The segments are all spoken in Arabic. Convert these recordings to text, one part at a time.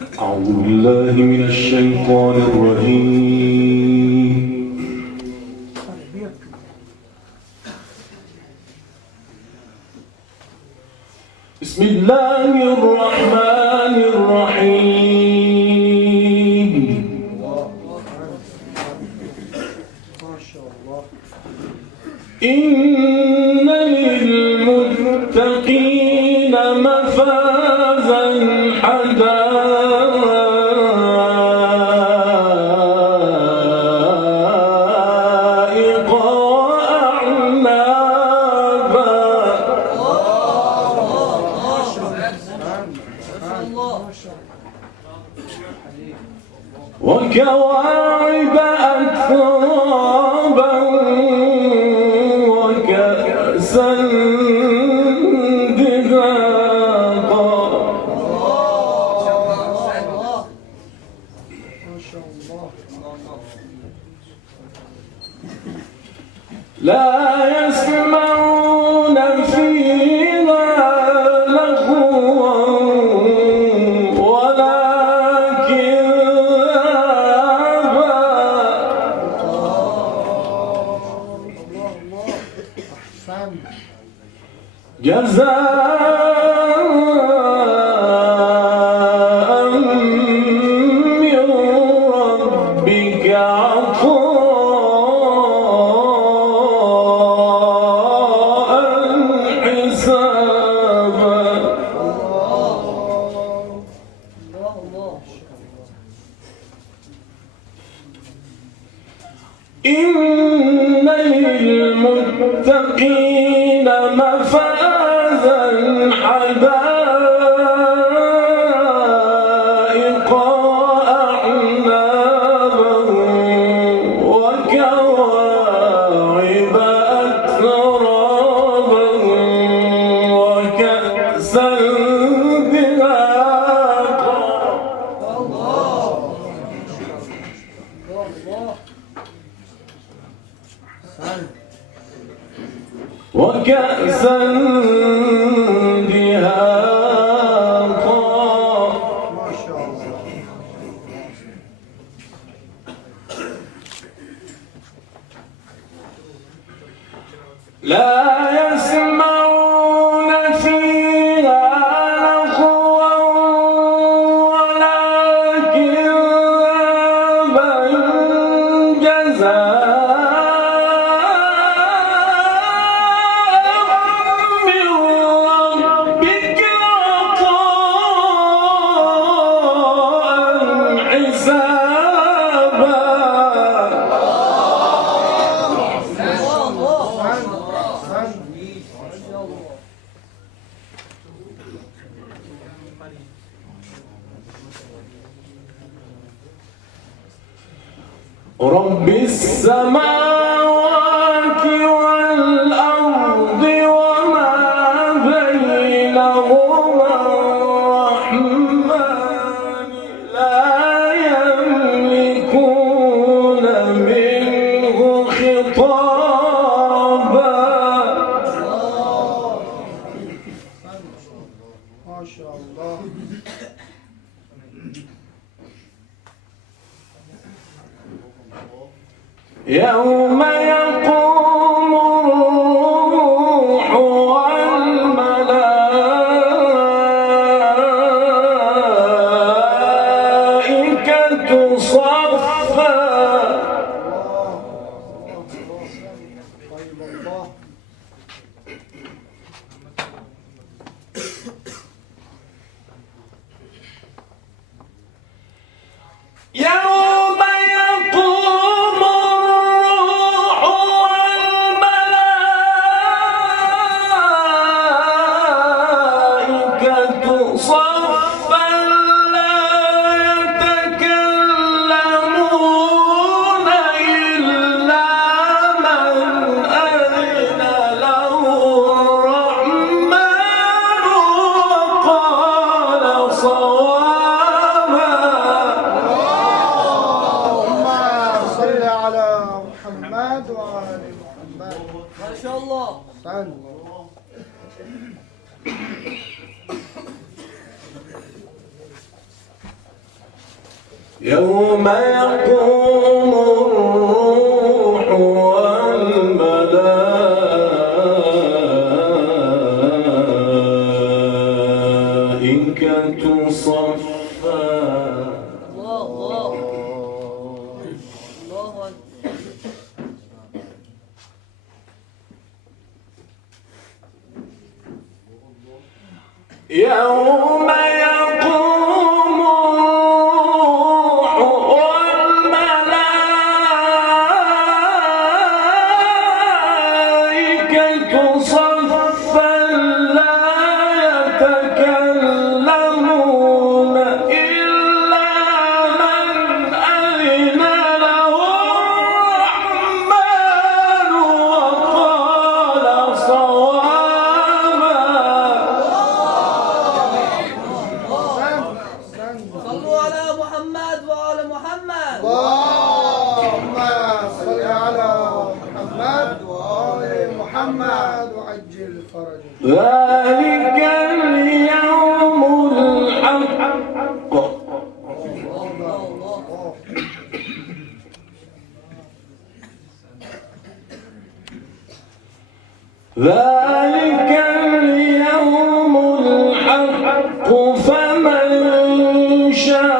أعوذ بالله من الشيطان الرجيم. بسم الله الرحمن الرحيم. إن للمتقين مفازا حدائق وأعنابا وكواعب أترابا وكأسا دهاقا لا يسمعون فيها لغوا ولا جزاء من ربك عطاء حسابا. إن للمتقين مفازا حدائق وأعنابا وكواعب أترابا وكأسا دهاقا وكأسا دهاقا. ما شاء الله. لا يسمعون فيها لغوا ولا كذابا جزاء رب السماوات والأرض وما بينهما الرحمن لا يملكون منه خطابا. ما شاء الله. يوم يقوم الروح والملائكة صفا. يوم يقوم الروح والملائكة صفا لا يتكلمون إلا من أذن له الرحمن وقال صوابا. محمد وآل محمد. ما شاء الله. يوم يقوم الروح والملائكة صفا. الله يوم يقوم الروح والملائكة صفا لا يتكلمون إلا من أذن له الرحمن وقال صوابا. صلوا على محمد وعلى محمد. اللهم صل على محمد وآل محمد وعجل فرجه. ذلك اليوم الحق. ذلك اليوم الحق فمن شاء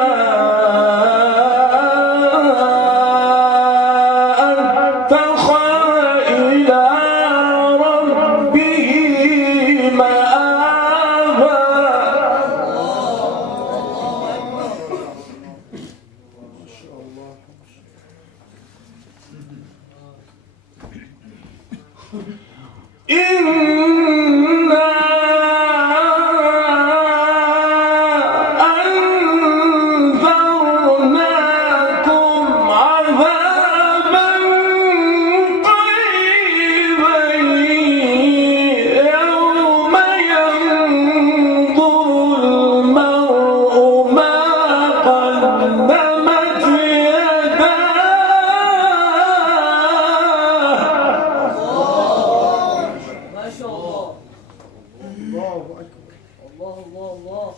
اتخذ إلى ربه مآبا. إنا أنذرناكم عذابا قريبا يوم ينظر المرء ما قدمت يداه. ما شاء الله. الله أكبر. الله.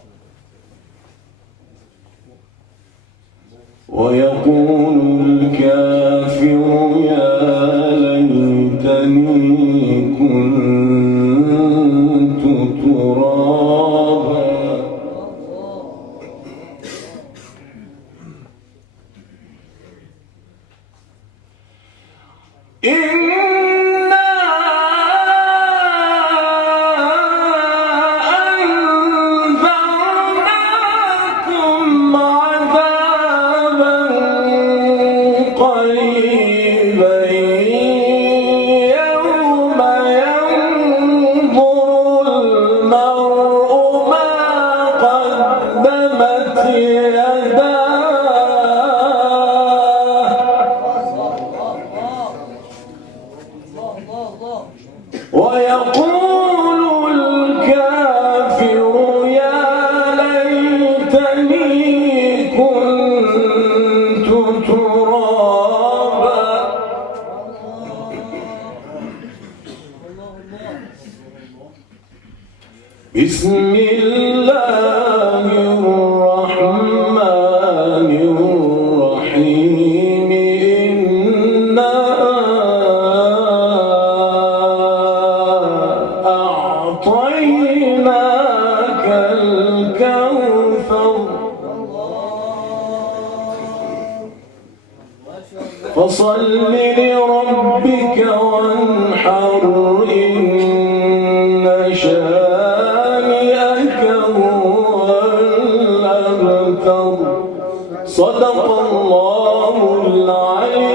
ويقول الكافر يا ليتني كنت ترابا. إنا أنذرناكم عذابا قريبا يوم ينظر المرء ما قدمت يداه. ويقول الكافر يا ليتني كنت ترابا. بسم الله الرحمن الرحيم. إنا أعطيناك الكوثر فصل لربك وانحر إن شانئك هو الأبتر. صدق الله العلي